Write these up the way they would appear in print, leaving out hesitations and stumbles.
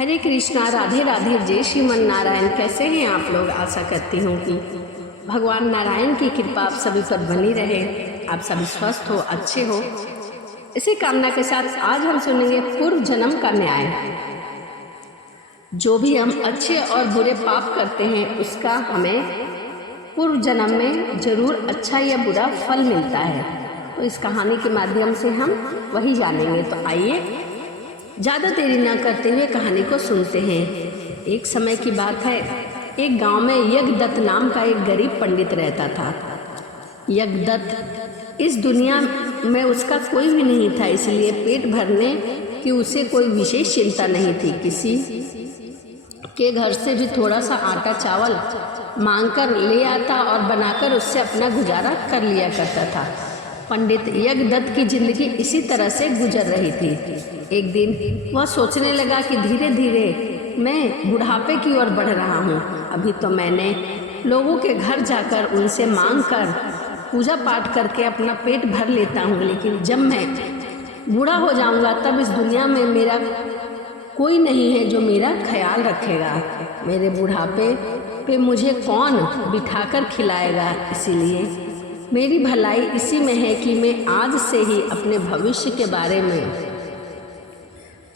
हरे कृष्णा, राधे राधे, जय श्रीमन नारायण। कैसे हैं आप लोग? आशा करती हूँ कि भगवान नारायण की कृपा आप सभी पर बनी रहे, आप सभी स्वस्थ हो, अच्छे हो। इसी कामना के साथ आज हम सुनेंगे पूर्व जन्म का न्याय। जो भी हम अच्छे और बुरे पाप करते हैं उसका हमें पूर्व जन्म में जरूर अच्छा या बुरा फल मिलता है। तो इस कहानी के माध्यम से हम वही जानेंगे। तो आइए ज़्यादा देरी न करते हुए कहानी को सुनते हैं। एक समय की बात है, एक गांव में यज्ञदत्त नाम का एक गरीब पंडित रहता था। यज्ञदत्त इस दुनिया में उसका कोई भी नहीं था, इसलिए पेट भरने की उसे कोई विशेष चिंता नहीं थी। किसी के घर से भी थोड़ा सा आटा चावल मांगकर ले आता और बनाकर उससे अपना गुजारा कर लिया करता था। पंडित यज्ञदत्त की जिंदगी इसी तरह से गुजर रही थी। एक दिन वह सोचने लगा कि धीरे धीरे मैं बुढ़ापे की ओर बढ़ रहा हूँ। अभी तो मैंने लोगों के घर जाकर उनसे मांग कर पूजा पाठ करके अपना पेट भर लेता हूँ, लेकिन जब मैं बूढ़ा हो जाऊँगा तब इस दुनिया में मेरा कोई नहीं है जो मेरा ख्याल रखेगा। मेरे बुढ़ापे पे मुझे कौन बिठाकर खिलाएगा? इसीलिए मेरी भलाई इसी में है कि मैं आज से ही अपने भविष्य के बारे में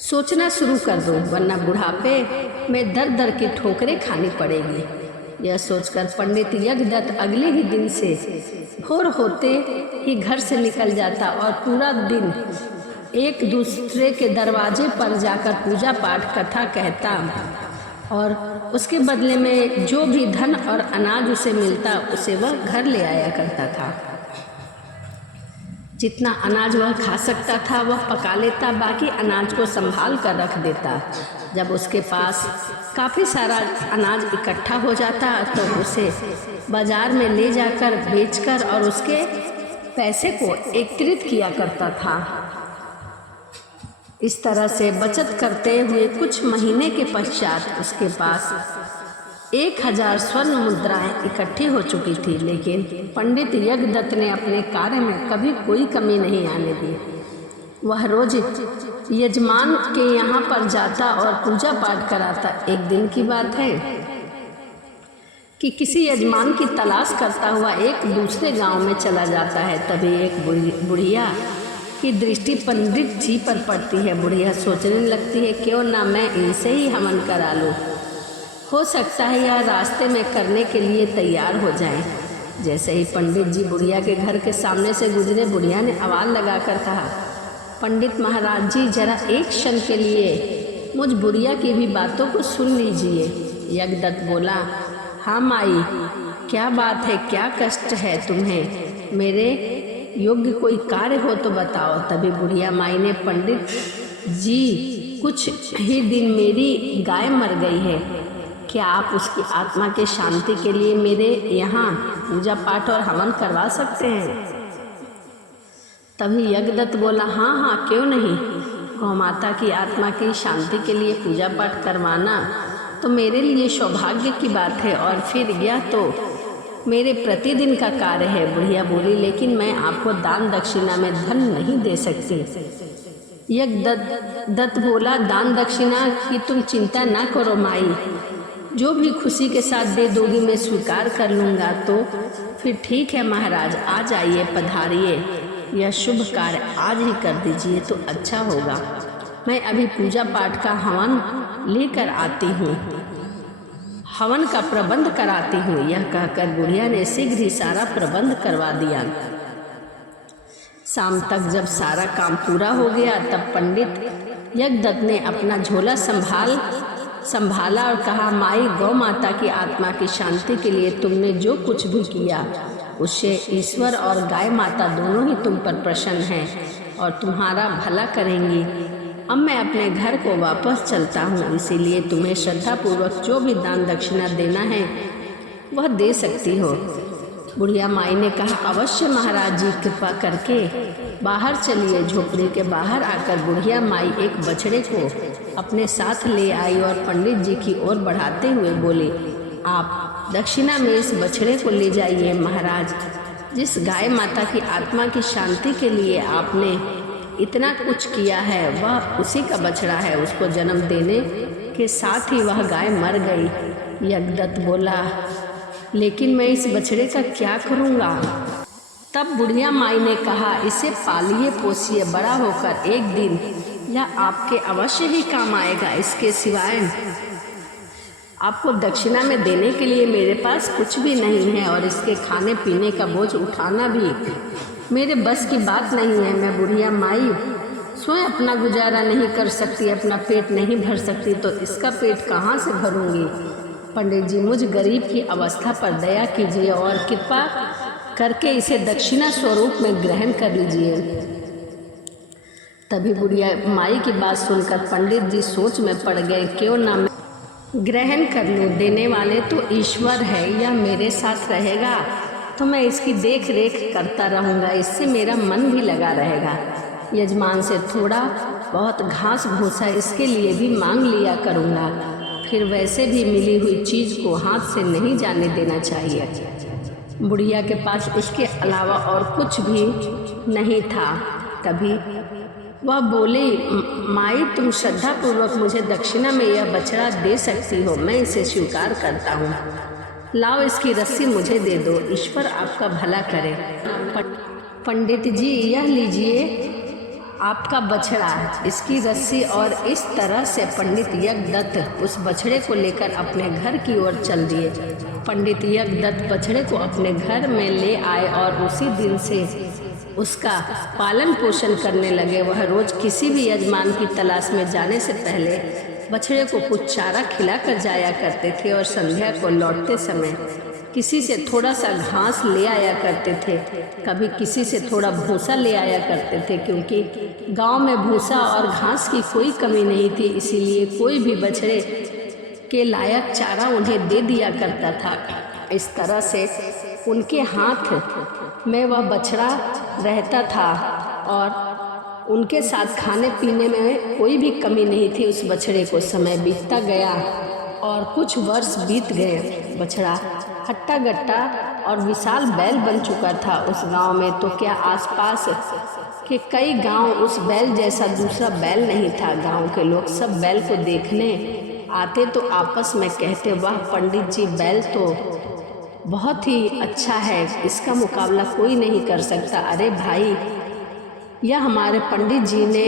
सोचना शुरू कर दूं, वरना बुढ़ापे में दर दर की ठोकरें खानी पड़ेगी। यह सोचकर पंडित यज्ञदत्त अगले ही दिन से भोर होते ही घर से निकल जाता और पूरा दिन एक दूसरे के दरवाजे पर जाकर पूजा पाठ कथा कहता और उसके बदले में जो भी धन और अनाज उसे मिलता उसे वह घर ले आया करता था। जितना अनाज वह खा सकता था वह पका लेता, बाकी अनाज को संभाल कर रख देता। जब उसके पास काफ़ी सारा अनाज इकट्ठा हो जाता तो उसे बाजार में ले जाकर बेचकर और उसके पैसे को एकत्रित किया करता था। इस तरह से बचत करते हुए कुछ महीने के पश्चात उसके पास 1000 स्वर्ण मुद्राएं इकट्ठी हो चुकी थी, लेकिन पंडित यज्ञदत्त ने अपने कार्य में कभी कोई कमी नहीं आने दी। वह रोज यजमान के यहाँ पर जाता और पूजा पाठ कराता। एक दिन की बात है कि किसी यजमान की तलाश करता हुआ एक दूसरे गांव में चला जाता है। तभी एक बुढ़िया की दृष्टि पंडित जी पर पड़ती है। बुढ़िया सोचने लगती है, क्यों ना मैं इनसे ही हवन करा लूँ, हो सकता है यह रास्ते में करने के लिए तैयार हो जाएं। जैसे ही पंडित जी बुढ़िया के घर के सामने से गुजरे, बुढ़िया ने आवाज़ लगाकर कहा, पंडित महाराज जी, जरा एक क्षण के लिए मुझ बुढ़िया की भी बातों को सुन लीजिए। यज्ञदत्त बोला, हाँ माई, क्या बात है, क्या कष्ट है तुम्हें? मेरे योग्य कोई कार्य हो तो बताओ। तभी बुढ़िया माई ने, पंडित जी, कुछ ही दिन मेरी गाय मर गई है, क्या आप उसकी आत्मा के शांति के लिए मेरे यहाँ पूजा पाठ और हवन करवा सकते हैं? तभी यज्ञदत्त बोला, हाँ हाँ, क्यों नहीं। गौ माता की आत्मा की शांति के लिए पूजा पाठ करवाना तो मेरे लिए सौभाग्य की बात है, और फिर यह तो मेरे प्रतिदिन का कार्य है। बुढ़िया बोली, लेकिन मैं आपको दान दक्षिणा में धन नहीं दे सकती। यज्ञदत्त बोला, दान दक्षिणा की तुम चिंता ना करो माई, जो भी खुशी के साथ दे दोगी मैं स्वीकार कर लूँगा। तो फिर ठीक है महाराज, आ जाइए, पधारिए, यह शुभ कार्य आज ही कर दीजिए तो अच्छा होगा। मैं अभी पूजा पाठ का हवन लेकर आती हूँ, हवन का प्रबंध कराती हूँ। यह कहकर बुढ़िया ने शीघ्र ही सारा प्रबंध करवा दिया। शाम तक जब सारा काम पूरा हो गया तब पंडित यज्ञदत्त ने अपना झोला संभाला और कहा, माई, गौ माता की आत्मा की शांति के लिए तुमने जो कुछ भी किया उससे ईश्वर और गाय माता दोनों ही तुम पर प्रसन्न हैं और तुम्हारा भला करेंगी। अब मैं अपने घर को वापस चलता हूँ, इसीलिए तुम्हें श्रद्धापूर्वक जो भी दान दक्षिणा देना है वह दे सकती हो। बुढ़िया माई ने कहा, अवश्य महाराज जी, कृपा करके बाहर चलिए। झोपड़ी के बाहर आकर बुढ़िया माई एक बछड़े को अपने साथ ले आई और पंडित जी की ओर बढ़ाते हुए बोली, आप दक्षिणा में इस बछड़े को ले जाइए। महाराज, जिस गाय माता की आत्मा की शांति के लिए आपने इतना कुछ किया है वह उसी का बछड़ा है, उसको जन्म देने के साथ ही वह गाय मर गई। यज्ञदत्त बोला, लेकिन मैं इस बछड़े का क्या करूँगा? तब बुढ़िया माई ने कहा, इसे पालिए पोसिए, बड़ा होकर एक दिन यह आपके अवश्य ही काम आएगा। इसके सिवाय आपको दक्षिणा में देने के लिए मेरे पास कुछ भी नहीं है और इसके खाने पीने का बोझ उठाना भी मेरे बस की बात नहीं है। मैं बुढ़िया माई स्वयं अपना गुजारा नहीं कर सकती, अपना पेट नहीं भर सकती, तो इसका पेट कहाँ से भरूंगी? पंडित जी, मुझ गरीब की अवस्था पर दया कीजिए और कृपा करके इसे दक्षिणा स्वरूप में ग्रहण कर लीजिए। तभी बुढ़िया माई की बात सुनकर पंडित जी सोच में पड़ गए, क्यों ना मैं ग्रहण कर लूँ, देने वाले तो ईश्वर है, यह मेरे साथ रहेगा तो मैं इसकी देख रेख करता रहूँगा, इससे मेरा मन भी लगा रहेगा। यजमान से थोड़ा बहुत घास भूसा इसके लिए भी मांग लिया करूँगा, फिर वैसे भी मिली हुई चीज़ को हाथ से नहीं जाने देना चाहिए। बुढ़िया के पास इसके अलावा और कुछ भी नहीं था। तभी वह बोली, माई तुम श्रद्धापूर्वक मुझे दक्षिणा में यह बछड़ा दे सकती हो, मैं इसे स्वीकार करता हूँ। लाओ इसकी रस्सी मुझे दे दो, ईश्वर आपका भला करे। पंडित जी, यह लीजिए आपका बछड़ा, इसकी रस्सी। और इस तरह से पंडित यज्ञदत्त उस बछड़े को लेकर अपने घर की ओर चल दिए। पंडित यज्ञदत्त बछड़े को अपने घर में ले आए और उसी दिन से उसका पालन पोषण करने लगे। वह रोज किसी भी यजमान की तलाश में जाने से पहले बछड़े को कुछ चारा खिलाकर जाया करते थे और संध्या को लौटते समय किसी से थोड़ा सा घास ले आया करते थे, कभी किसी से थोड़ा भूसा ले आया करते थे, क्योंकि गांव में भूसा और घास की कोई कमी नहीं थी, इसीलिए कोई भी बछड़े के लायक चारा उन्हें दे दिया करता था। इस तरह से उनके हाथ में वह बछड़ा रहता था और उनके साथ खाने पीने में कोई भी कमी नहीं थी। उस बछड़े को समय बीतता गया और कुछ वर्ष बीत गए। बछड़ा हट्टा गट्टा और विशाल बैल बन चुका था उस गांव में, तो क्या आसपास के कई गांव उस बैल जैसा दूसरा बैल नहीं था। गांव के लोग सब बैल को देखने आते तो आपस में कहते, वाह पंडित जी, बैल तो बहुत ही अच्छा है, इसका मुकाबला कोई नहीं कर सकता। अरे भाई, यह हमारे पंडित जी ने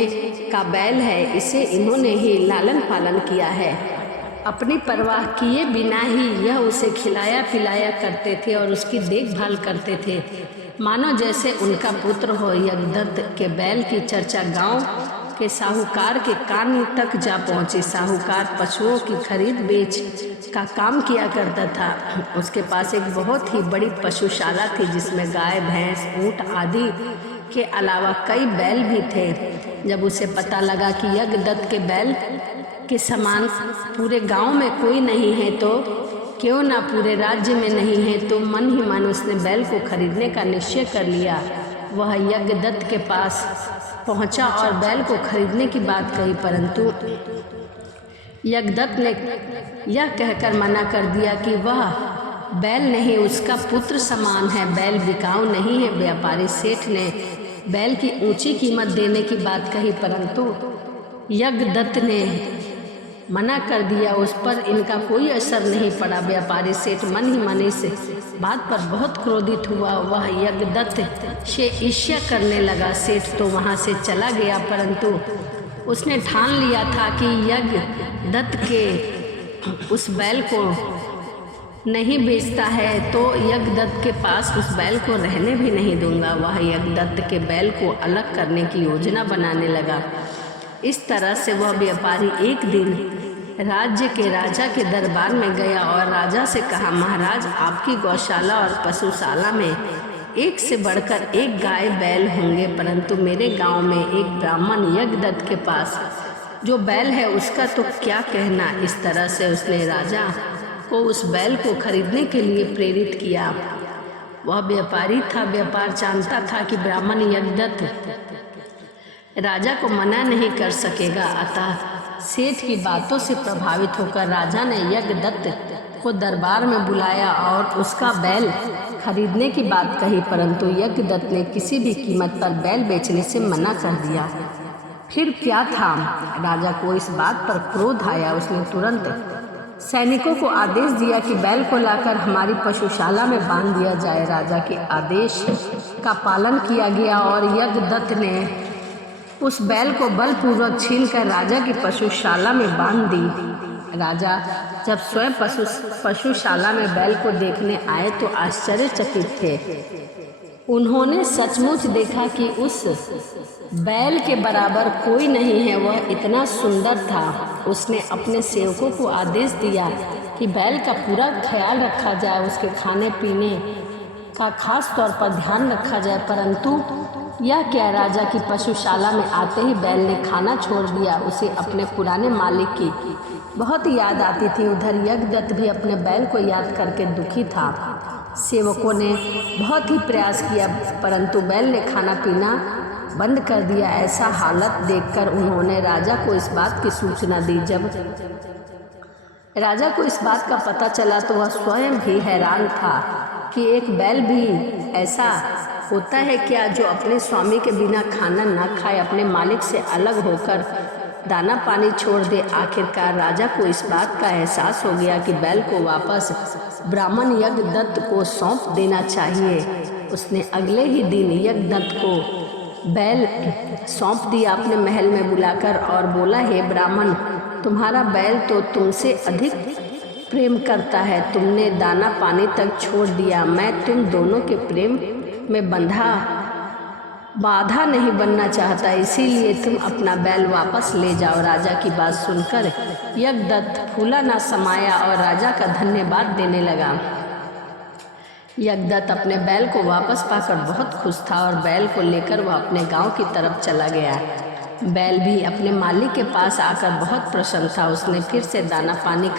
का बैल है, इसे इन्होंने ही लालन पालन किया है। अपनी परवाह किए बिना ही यह उसे खिलाया पिलाया करते थे और उसकी देखभाल करते थे, मानो जैसे उनका पुत्र हो। यज्ञदत्त के बैल की चर्चा गांव के साहूकार के कान तक जा पहुंची। साहूकार पशुओं की खरीद बेच का काम किया करता था। उसके पास एक बहुत ही बड़ी पशुशाला थी, जिसमें गाय, भैंस, ऊंट आदि के अलावा कई बैल भी थे। जब उसे पता लगा कि यज्ञदत्त के बैल के समान पूरे गांव में कोई नहीं है, तो क्यों ना पूरे राज्य में नहीं है, तो मन ही मन उसने बैल को खरीदने का निश्चय कर लिया। वह यज्ञदत्त के पास पहुंचा और बैल को खरीदने की बात कही, परंतु यज्ञदत्त ने यह कहकर मना कर दिया कि वह बैल नहीं, उसका पुत्र समान है, बैल बिकाऊ नहीं है। व्यापारी सेठ ने बैल की ऊंची कीमत देने की बात कही, परंतु यज्ञदत्त ने मना कर दिया। उस पर इनका कोई असर नहीं पड़ा। व्यापारी सेठ मन ही मन इस बात पर बहुत क्रोधित हुआ। वह यज्ञदत्त से ईर्ष्या करने लगा। सेठ तो वहाँ से चला गया, परंतु उसने ठान लिया था कि यज्ञदत्त के उस बैल को नहीं बेचता है तो यज्ञदत्त के पास उस बैल को रहने भी नहीं दूंगा। वह यज्ञदत्त के बैल को अलग करने की योजना बनाने लगा। इस तरह से वह व्यापारी एक दिन राज्य के राजा के दरबार में गया और राजा से कहा, महाराज, आपकी गौशाला और पशुशाला में एक से बढ़कर एक गाय बैल होंगे, परंतु मेरे गांव में एक ब्राह्मण यज्ञदत्त के पास जो बैल है उसका तो क्या कहना। इस तरह से उसने राजा को उस बैल को खरीदने के लिए प्रेरित किया। वह व्यापारी था, व्यापार जानता था कि ब्राह्मण यज्ञदत्त राजा को मना नहीं कर सकेगा। अतः सेठ की बातों से प्रभावित होकर राजा ने यज्ञदत्त को दरबार में बुलाया और उसका बैल खरीदने की बात कही, परंतु यज्ञदत्त ने किसी भी कीमत पर बैल बेचने से मना कर दिया। फिर क्या था? राजा को इस बात पर क्रोध आया। उसने तुरंत सैनिकों को आदेश दिया कि बैल को लाकर हमारी पशुशाला में बांध दिया जाए। राजा के आदेश का पालन किया गया और यज्ञदत्त ने उस बैल को बलपूर्वक छीनकर राजा की पशुशाला में बांध दी। राजा जब स्वयं पशुशाला में बैल को देखने आए तो आश्चर्यचकित थे। उन्होंने सचमुच देखा कि उस बैल के बराबर कोई नहीं है, वह इतना सुंदर था। उसने अपने सेवकों को आदेश दिया कि बैल का पूरा ख्याल रखा जाए, उसके खाने पीने का खास तौर पर ध्यान रखा जाए। परंतु यह क्या, राजा की पशुशाला में आते ही बैल ने खाना छोड़ दिया। उसे अपने पुराने मालिक की बहुत याद आती थी। उधर यज्ञदत्त भी अपने बैल को याद करके दुखी था। सेवकों ने बहुत ही प्रयास किया परंतु बैल ने खाना पीना बंद कर दिया। ऐसा हालत देखकर उन्होंने राजा को इस बात की सूचना दी। जब राजा को इस बात का पता चला तो वह स्वयं भी हैरान था कि एक बैल भी ऐसा होता है क्या जो अपने स्वामी के बिना खाना न खाए, अपने मालिक से अलग होकर दाना पानी छोड़ दे। आखिरकार राजा को इस बात का एहसास हो गया कि बैल को वापस ब्राह्मण यज्ञदत्त को सौंप देना चाहिए। उसने अगले ही दिन यज्ञदत्त को बैल सौंप दिया अपने महल में बुलाकर और बोला, हे ब्राह्मण, तुम्हारा बैल तो तुमसे अधिक प्रेम करता है, तुमने दाना पानी तक छोड़ दिया। मैं तुम दोनों के प्रेम में बाधा नहीं बनना चाहता, इसीलिए तुम अपना बैल वापस ले जाओ। राजा की बात सुनकर यज्ञदत्त फूला ना समाया और राजा का धन्यवाद देने लगा। यज्ञदत्त अपने बैल को वापस पाकर बहुत खुश था और बैल को लेकर वह अपने गांव की तरफ चला गया। बैल भी अपने मालिक के पास आकर बहुत प्रसन्न था। उसने फिर से दाना पानी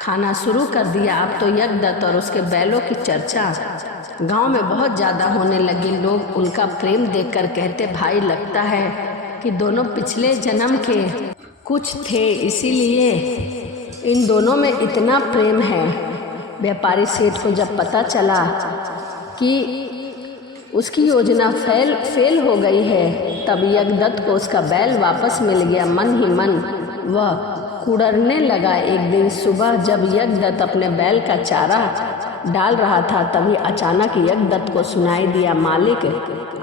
खाना शुरू कर दिया। अब तो यज्ञदत्त और उसके बैलों की चर्चा गांव में बहुत ज़्यादा होने लगी। लोग उनका प्रेम देखकर कहते, भाई लगता है कि दोनों पिछले जन्म के कुछ थे, इसीलिए इन दोनों में इतना प्रेम है। व्यापारी सेठ को जब पता चला कि उसकी योजना फेल हो गई है तब यज्ञदत्त को उसका बैल वापस मिल गया। मन ही मन वह कुड़रने लगा। एक दिन सुबह जब यज्ञदत्त अपने बैल का चारा डाल रहा था तभी अचानक यज्ञदत्त को सुनाई दिया, मालिक,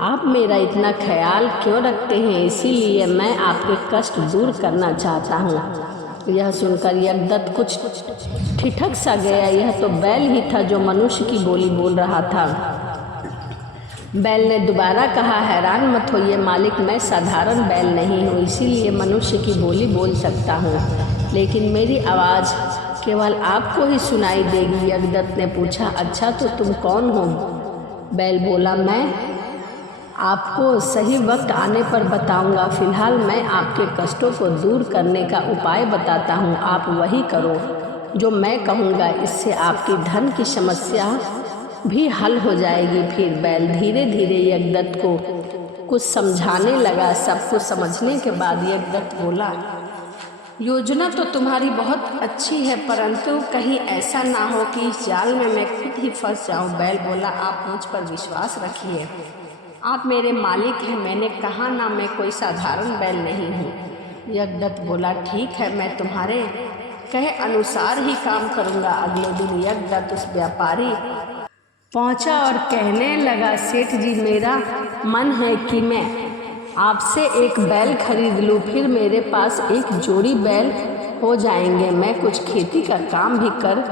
आप मेरा इतना ख्याल क्यों रखते हैं? इसीलिए मैं आपके कष्ट दूर करना चाहता हूँ। यह सुनकर यज्ञदत्त कुछ ठिठक सा गया। यह तो बैल ही था जो मनुष्य की बोली बोल रहा था। बैल ने दोबारा कहा, हैरान मत होइए मालिक, मैं साधारण बैल नहीं हूँ, इसीलिए मनुष्य की बोली बोल सकता हूँ, लेकिन मेरी आवाज़ केवल आपको ही सुनाई देगी। यज्ञदत्त ने पूछा, अच्छा तो तुम कौन हो? बैल बोला, मैं आपको सही वक्त आने पर बताऊंगा। फिलहाल मैं आपके कष्टों को दूर करने का उपाय बताता हूँ, आप वही करो जो मैं कहूँगा, इससे आपकी धन की समस्या भी हल हो जाएगी। फिर बैल धीरे धीरे यज्ञदत्त को कुछ समझाने लगा। सब कुछ समझने के बाद यज्ञदत्त बोला, योजना तो तुम्हारी बहुत अच्छी है, परंतु कहीं ऐसा ना हो कि इस जाल में मैं खुद ही फंस जाऊं। बैल बोला, आप मुझ पर विश्वास रखिए, आप मेरे मालिक हैं, मैंने कहा ना मैं कोई साधारण बैल नहीं हूँ। यज्ञदत्त बोला, ठीक है, मैं तुम्हारे कहे अनुसार ही काम करूँगा। अगले दिन यज्ञदत्त उस व्यापारी पहुँचा और कहने लगा, सेठ जी, मेरा मन है कि मैं आपसे एक बैल खरीद लूँ, फिर मेरे पास एक जोड़ी बैल हो जाएंगे, मैं कुछ खेती का काम भी कर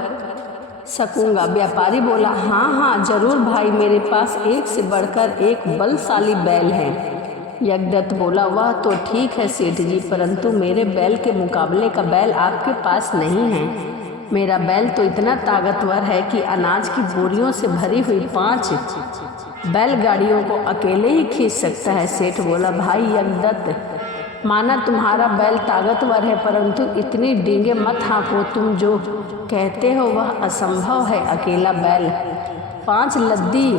सकूँगा। व्यापारी बोला, हाँ ज़रूर भाई, मेरे पास एक से बढ़कर एक बलशाली बैल है। यज्ञदत्त बोला, वह तो ठीक है सेठ जी, परंतु मेरे बैल के मुकाबले का बैल आपके पास नहीं है। मेरा बैल तो इतना ताकतवर है कि अनाज की बोरियों से भरी हुई 5 बैलगाड़ियों को अकेले ही खींच सकता है। सेठ बोला, भाई यज्ञदत्त, माना तुम्हारा बैल ताकतवर है, परंतु इतनी डींगे मत हाँको, तुम जो कहते हो वह असंभव है। अकेला बैल 5 लद्दी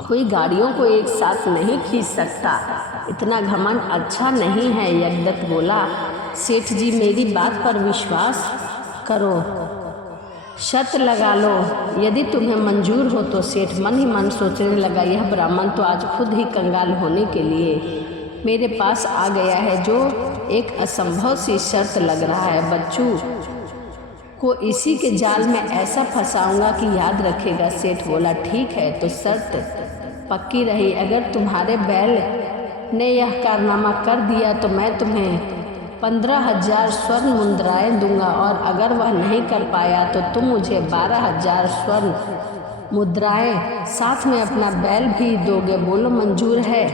हुई गाड़ियों को एक साथ नहीं खींच सकता, इतना घमंड अच्छा नहीं है। यज्ञदत्त बोला, सेठ जी, मेरी बात पर विश्वास करो, शर्त लगा लो, यदि तुम्हें मंजूर हो तो। सेठ मन ही मन सोचने लगा, यह ब्राह्मण तो आज खुद ही कंगाल होने के लिए मेरे पास आ गया है, जो एक असंभव सी शर्त लग रहा है। बच्चू को इसी के जाल में ऐसा फंसाऊंगा कि याद रखेगा। सेठ बोला, ठीक है, तो शर्त पक्की रही। अगर तुम्हारे बैल ने यह कारनामा कर दिया तो मैं तुम्हें 15,000 स्वर्ण मुद्राएं दूंगा, और अगर वह नहीं कर पाया तो तुम मुझे 12,000 स्वर्ण मुद्राएं साथ में अपना बैल भी दोगे। बोलो, मंजूर है?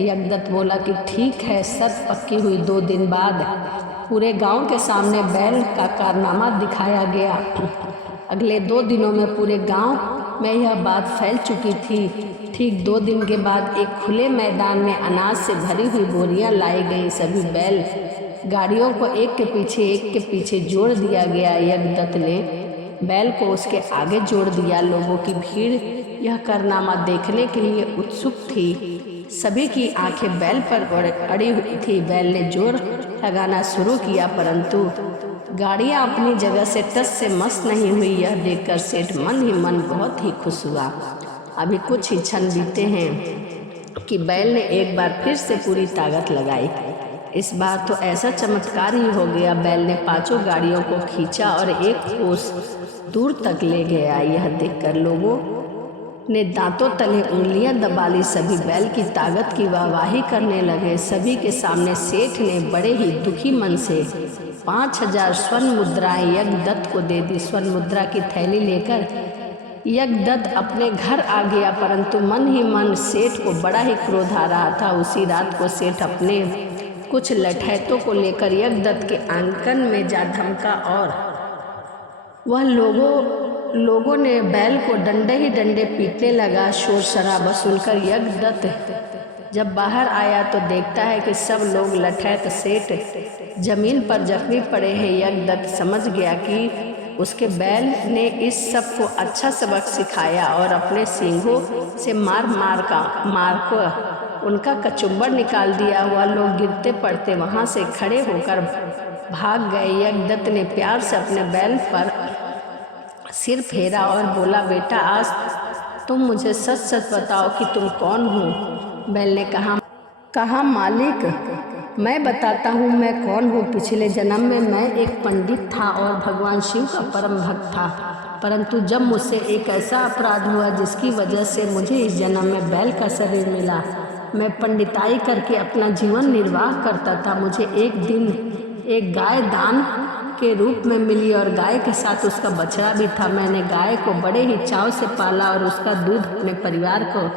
यज्ञदत्त बोला कि ठीक है। शर्त पक्की हुई। 2 दिन बाद पूरे गांव के सामने बैल का कारनामा दिखाया गया। अगले 2 दिनों में पूरे गांव में यह बात फैल चुकी थी। ठीक 2 दिन के बाद एक खुले मैदान में अनाज से भरी हुई बोरियां लाई गई। सभी बैल गाड़ियों को एक के पीछे जोड़ दिया गया। यज्ञदत्त ने बैल को उसके आगे जोड़ दिया। लोगों की भीड़ यह कारनामा देखने के लिए उत्सुक थी। सभी की आंखें बैल पर अड़ी हुई थी। बैल ने जोर लगाना शुरू किया, परंतु गाड़ियां अपनी जगह से टस से मस नहीं हुई। यह देखकर सेठ मन ही मन बहुत ही खुश हुआ। अभी कुछ ही क्षण बीते हैं कि बैल ने एक बार फिर से पूरी ताकत लगाई। इस बार तो ऐसा चमत्कार ही हो गया। बैल ने 5 गाड़ियों को खींचा और एक कोस दूर तक ले गया। यह देखकर लोगों ने दांतों तले उंगलियां दबा ली। सभी बैल की ताकत की वाहवाही करने लगे। सभी के सामने सेठ ने बड़े ही दुखी मन से 5,000 स्वर्ण मुद्राएं यज्ञदत्त को दे दी। स्वर्ण मुद्रा की थैली लेकर यज्ञदत्त अपने घर आ गया, परंतु मन ही मन सेठ को बड़ा ही क्रोध आ रहा था। उसी रात को सेठ अपने कुछ लठैतों को लेकर यज्ञदत्त के आंगन में जा धमका, और वह लोगों ने बैल को डंडे ही डंडे पीटने लगा। शोर शराबा सुनकर यज्ञदत्त जब बाहर आया तो देखता है कि सब लोग लठैत सेठ जमीन पर जख्मी पड़े हैं। यज्ञदत्त समझ गया कि उसके बैल ने इस सब को अच्छा सबक सिखाया और अपने सींगों से मार कर उनका कचुम्बर निकाल दिया। वह लोग गिरते पड़ते वहाँ से खड़े होकर भाग गए। यज्ञदत्त ने प्यार से अपने बैल पर सिर फेरा और बोला, बेटा, आज तुम मुझे सच सच बताओ कि तुम कौन हो। बैल ने कहा, मालिक, मैं बताता हूँ मैं कौन हूँ। पिछले जन्म में मैं एक पंडित था और भगवान शिव का परम भक्त था, परंतु जब मुझसे एक ऐसा अपराध हुआ जिसकी वजह से मुझे इस जन्म में बैल का शरीर मिला। मैं पंडिताई करके अपना जीवन निर्वाह करता था। मुझे एक दिन एक गाय दान के रूप में मिली और गाय के साथ उसका बछड़ा भी था। मैंने गाय को बड़े ही चाव से पाला और उसका दूध अपने परिवार को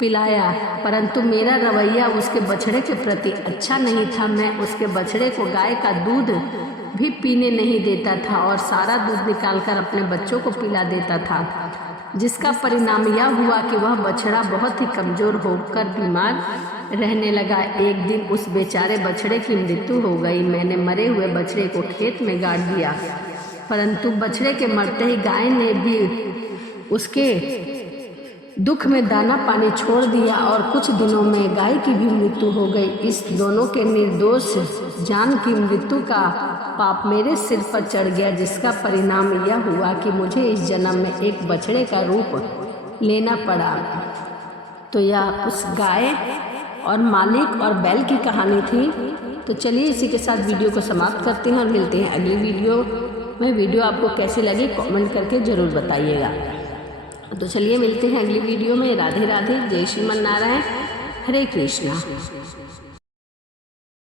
पिलाया, परंतु मेरा रवैया उसके बछड़े के प्रति अच्छा नहीं था। मैं उसके बछड़े को गाय का दूध भी पीने नहीं देता था और सारा दूध निकालकर अपने बच्चों को पिला देता था, जिसका परिणाम यह हुआ कि वह बछड़ा बहुत ही कमज़ोर होकर बीमार रहने लगा। एक दिन उस बेचारे बछड़े की मृत्यु हो गई। मैंने मरे हुए बछड़े को खेत में गाड़ दिया, परंतु बछड़े के मरते ही गाय ने भी उसके दुख में दाना पानी छोड़ दिया और कुछ दिनों में गाय की भी मृत्यु हो गई। इस दोनों के निर्दोष जान की मृत्यु का पाप मेरे सिर पर चढ़ गया, जिसका परिणाम यह हुआ कि मुझे इस जन्म में एक बछड़े का रूप लेना पड़ा। तो यह उस गाय और मालिक और बैल की कहानी थी। तो चलिए इसी के साथ वीडियो को समाप्त करते हैं और मिलते हैं अगली वीडियो में। वीडियो आपको कैसी लगी कमेंट करके ज़रूर बताइएगा। तो चलिए मिलते हैं अगली वीडियो में। राधे राधे, जय श्रीमन नारायण, हरे कृष्णा।